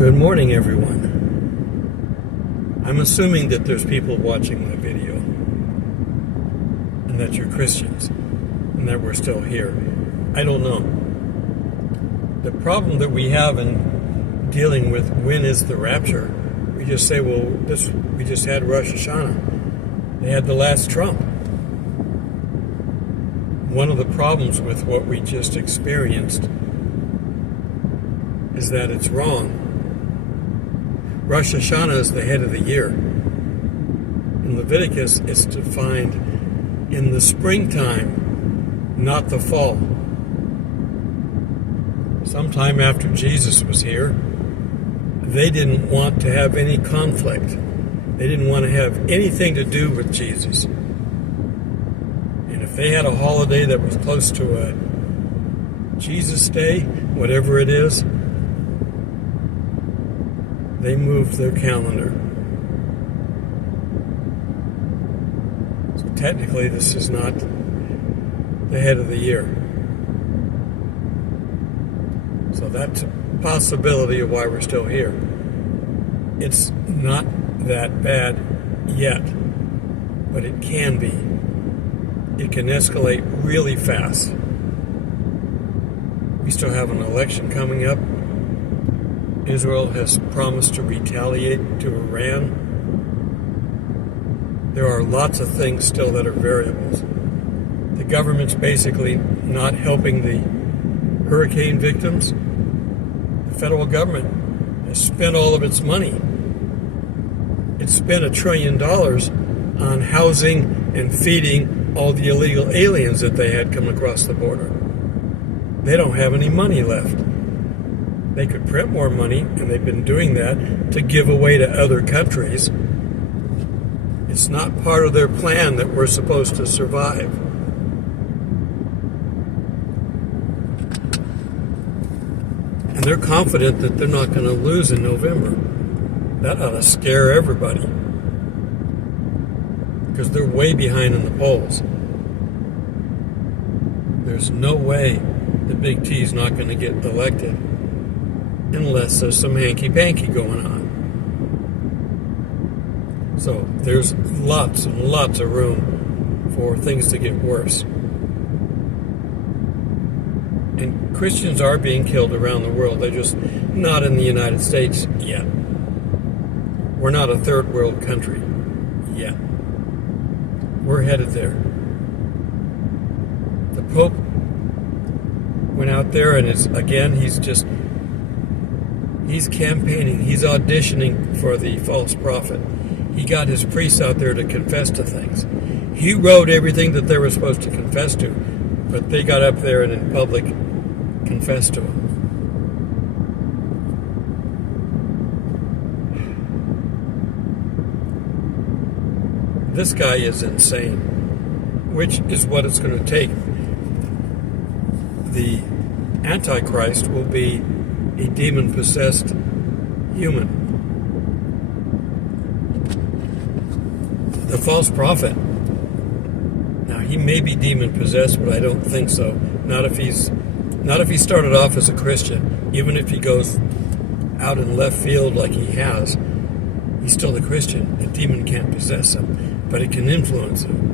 Good morning, everyone. I'm assuming that there's people watching my video and that you're Christians and that we're still here. I don't know. The problem that we have in dealing with when is the rapture, we just say, well, we just had Rosh Hashanah. They had the last trump. One of the problems with what we just experienced is that it's wrong. Rosh Hashanah is the head of the year. In Leviticus, it's defined in the springtime, not the fall. Sometime after Jesus was here, they didn't want to have any conflict. They didn't want to have anything to do with Jesus. And if they had a holiday that was close to a Jesus Day, whatever it is, they moved their calendar. So technically, this is not the head of the year. So that's a possibility of why we're still here. It's not that bad yet, but it can be. It can escalate really fast. We still have an election coming up. Israel has promised to retaliate to Iran. There are lots of things still that are variables. The government's basically not helping the hurricane victims. The federal government has spent all of its money. It spent $1 trillion on housing and feeding all the illegal aliens that they had come across the border. They don't have any money left. They could print more money, and they've been doing that to give away to other countries. It's not part of their plan that we're supposed to survive. And they're confident that they're not going to lose in November. That ought to scare everybody. Because they're way behind in the polls. There's no way the Big T is not going to get elected unless there's some hanky-panky going on. So there's lots and lots of room for things to get worse. And Christians are being killed around the world. They're just not in the United States yet. We're not a third world country yet. We're headed there. The Pope went out there and he's campaigning, he's auditioning for the false prophet. He got his priests out there to confess to things. He wrote everything that they were supposed to confess to, but they got up there and in public confessed to him. This guy is insane, which is what it's going to take. The Antichrist will be a demon-possessed human. The false prophet, now he may be demon-possessed, but I don't think so. Not if he started off as a Christian. Even if he goes out in left field like he has, he's still a Christian. A demon can't possess him, but it can influence him.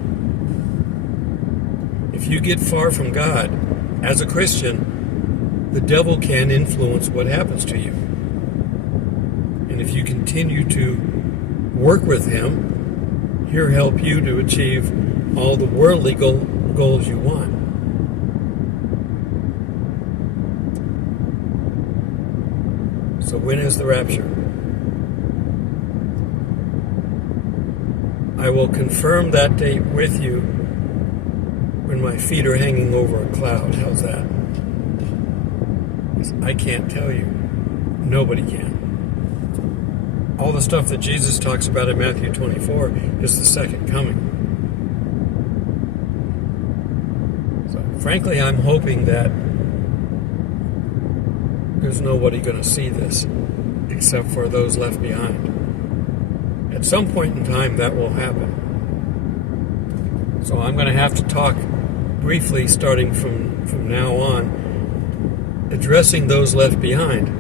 If you get far from God as a Christian, the devil can influence what happens to you. And if you continue to work with him, he'll help you to achieve all the worldly goals you want. So when is the rapture? I will confirm that date with you when my feet are hanging over a cloud. How's that? I can't tell you. Nobody can. All the stuff that Jesus talks about in Matthew 24 is the second coming. So, frankly, I'm hoping that there's nobody going to see this except for those left behind. At some point in time, that will happen. So I'm going to have to talk briefly starting from now on, addressing those left behind.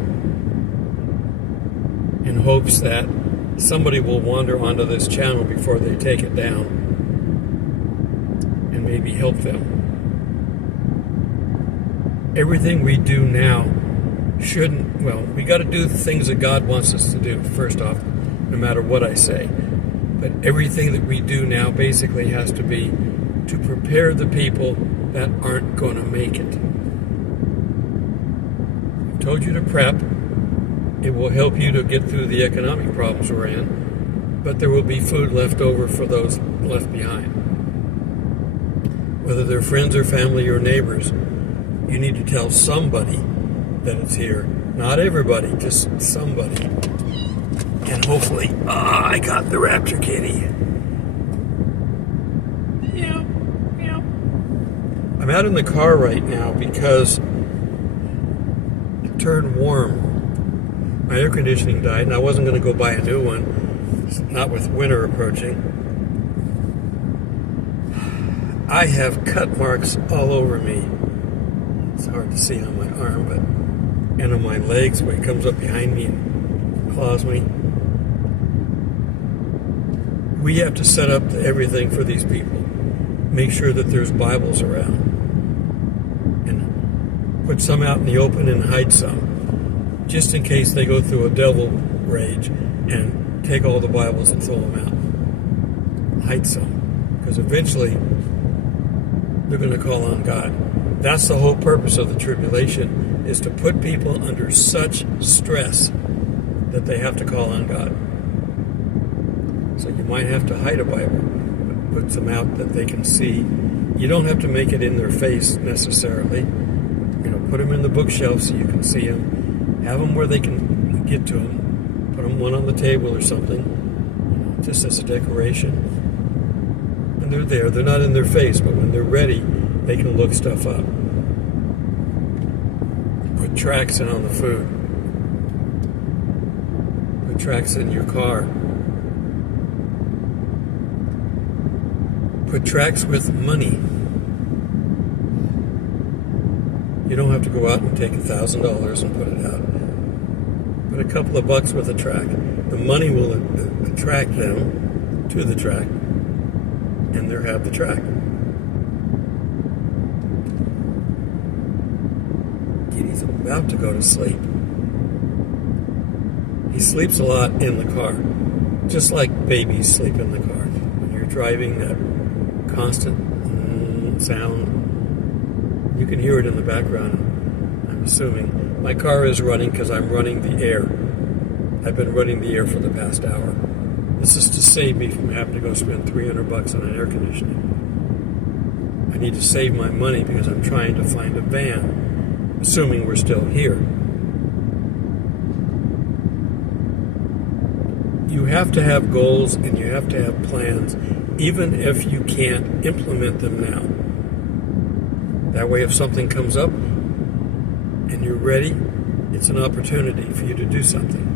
in hopes that somebody will wander onto this channel before they take it down and maybe help them. Everything we do now we got to do the things that God wants us to do, first off, no matter what I say. But everything that we do now basically has to be to prepare the people that aren't going to make it. I've told you to prep. It will help you to get through the economic problems we're in, but there will be food left over for those left behind. Whether they're friends or family or neighbors, you need to tell somebody that it's here. Not everybody, just somebody. And hopefully, I got the rapture kitty. Meow, meow. I'm out in the car right now because it turned warm. My air conditioning died, and I wasn't going to go buy a new one, not with winter approaching. I have cut marks all over me. It's hard to see on my arm, and on my legs where it comes up behind me and claws me. We have to set up everything for these people. Make sure that there's Bibles around. And put some out in the open and hide some. Just in case they go through a devil rage and take all the Bibles and throw them out. Hide some. Because eventually, they're going to call on God. That's the whole purpose of the tribulation, is to put people under such stress that they have to call on God. So you might have to hide a Bible, but put some out that they can see. You don't have to make it in their face necessarily. Put them in the bookshelf so you can see them. Have them where they can get to them. Put them one on the table or something, just as a decoration. And they're there. They're not in their face, but when they're ready, they can look stuff up. Put tracts in on the food. Put tracts in your car. Put tracts with money. You don't have to go out and take $1,000 and put it out. Put a couple of bucks with a tract. The money will attract them to the tract, and they'll have the tract. Kitty's about to go to sleep. He sleeps a lot in the car, just like babies sleep in the car. When you're driving, that constant sound, you can hear it in the background, I'm assuming. My car is running because I'm running the air. I've been running the air for the past hour. This is to save me from having to go spend $300 on an air conditioning. I need to save my money because I'm trying to find a van, assuming we're still here. You have to have goals and you have to have plans, even if you can't implement them now. That way, if something comes up and you're ready, it's an opportunity for you to do something.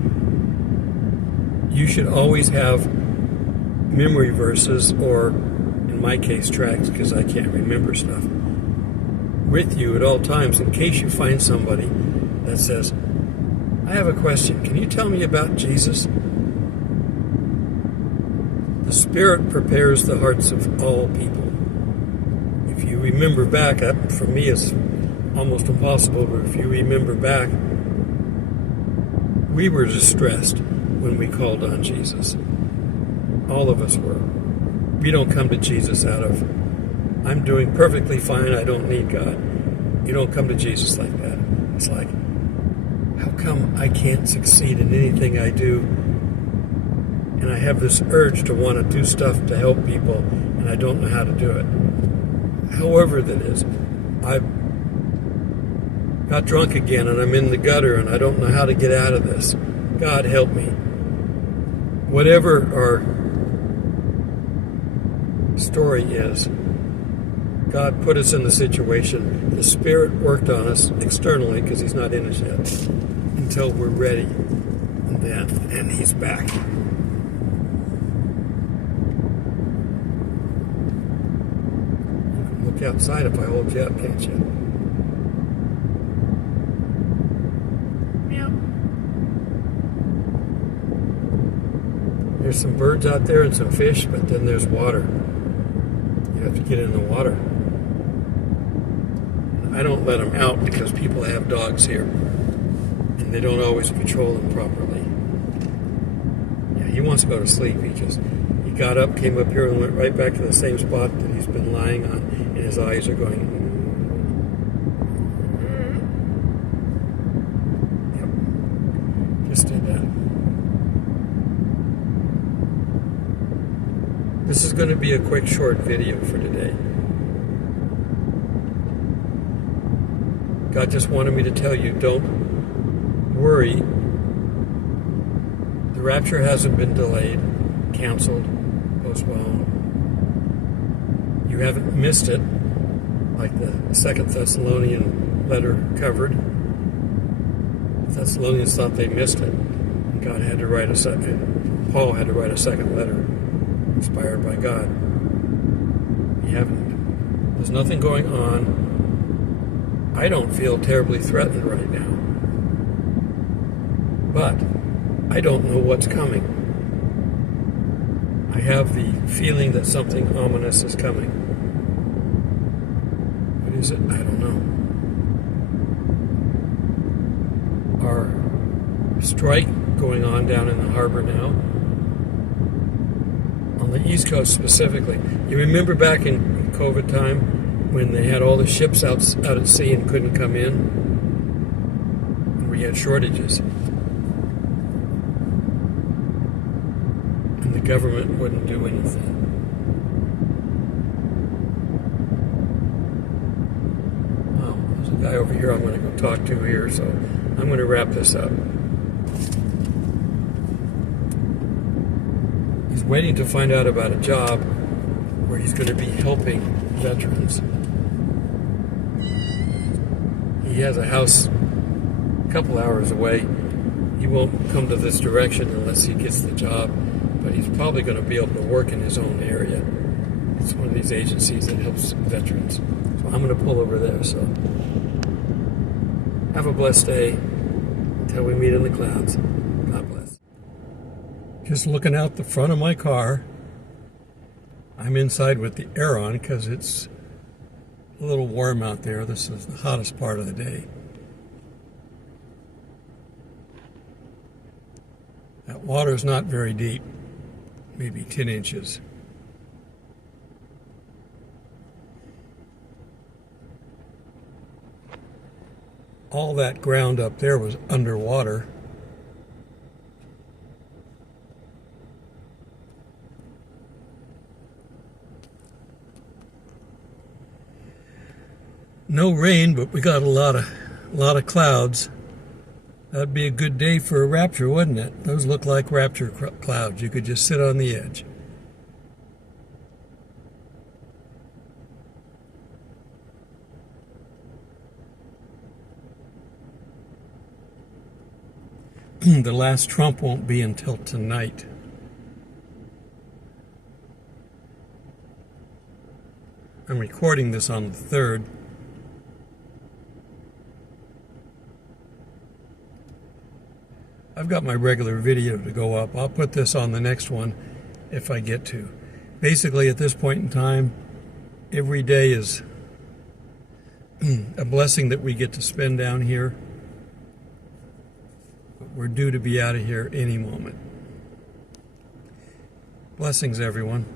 You should always have memory verses, or in my case, tracts, because I can't remember stuff, with you at all times in case you find somebody that says, I have a question. Can you tell me about Jesus? The Spirit prepares the hearts of all people. If you remember back, for me it's almost impossible, but if you remember back, we were distressed when we called on Jesus. All of us were. We don't come to Jesus out of, I'm doing perfectly fine, I don't need God. You don't come to Jesus like that. It's like, how come I can't succeed in anything I do? And I have this urge to want to do stuff to help people, and I don't know how to do it. However that is, I got drunk again, and I'm in the gutter, and I don't know how to get out of this. God help me. Whatever our story is, God put us in the situation. The Spirit worked on us externally, because He's not in us yet, until we're ready. And He's back. Look outside if I hold you up, can't you? Meow. There's some birds out there and some fish, but then there's water. You have to get in the water. I don't let them out because people have dogs here, and they don't always patrol them properly. Yeah, he wants to go to sleep. He got up, came up here, and went right back to the same spot that he's been lying on, and his eyes are going. Yep, just did that. This is going to be a quick, short video for today. God just wanted me to tell you, don't worry. The rapture hasn't been delayed, canceled, postponed. You haven't missed it, like the 2 Thessalonian letter covered. The Thessalonians thought they missed it. God had to write a second. Paul had to write a second letter, inspired by God. You haven't. There's nothing going on. I don't feel terribly threatened right now. But I don't know what's coming. I have the feeling that something ominous is coming. What is it? I don't know. Our strike going on down in the harbor now. On the East Coast specifically. You remember back in COVID time when they had all the ships out at sea and couldn't come in? And we had shortages. And the government wouldn't do anything. Oh, there's a guy over here I'm going to go talk to here, so I'm going to wrap this up. He's waiting to find out about a job where he's going to be helping veterans. He has a house a couple hours away. He won't come to this direction unless he gets the job, but he's probably going to be able to work in his own area. It's one of these agencies that helps veterans. So I'm going to pull over there. So have a blessed day until we meet in the clouds. God bless. Just looking out the front of my car. I'm inside with the air on because it's a little warm out there. This is the hottest part of the day. That water's not very deep, maybe 10 inches. All that ground up there was underwater. No rain, but we got a lot of clouds. That'd be a good day for a rapture, wouldn't it? Those look like rapture clouds. You could just sit on the edge. The last trump won't be until tonight. I'm recording this on the 3rd. I've got my regular video to go up. I'll put this on the next one if I get to. Basically, at this point in time, every day is a blessing that we get to spend down here. We're due to be out of here any moment. Blessings, everyone.